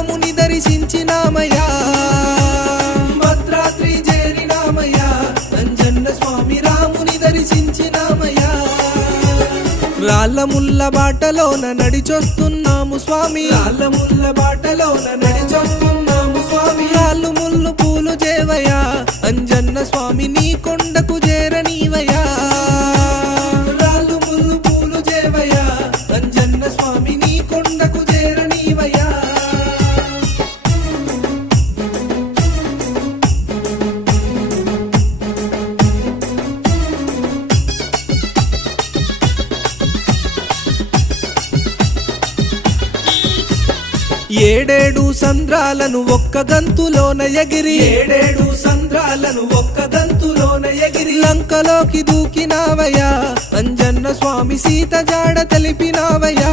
రాముని దర్శించినామయ్యా భద్రాద్రి చేరినామయ్యా అంజన్న స్వామి రాముని దర్శించినామయ్యా రాళ్ళముల్ల బాటలోన నడిచొస్తున్నాము స్వామి రాళ్ళముల్ల బాటలోన నడిచొస్తున్నాము స్వామి రాళ్ళు ముళ్ళు పూలు చేవయ్యా అంజన్న స్వామి నీ కొండకు చేరనీవయ్యా రాళ్ళు ముళ్ళు పూలు చేవయ్యా అంజన్న స్వామి నీ కొండకు చేరనీవయ్యా ఏడేడు సంద్రాలను ఒక్క గంతులోన ఎగిరి ఏడేడు సంద్రాలను ఒక్క గంతులోన ఎగిరి లంకలోకి దూకినావయ్యా అంజన్న స్వామి సీత జాడ తెలిపినావయ్యా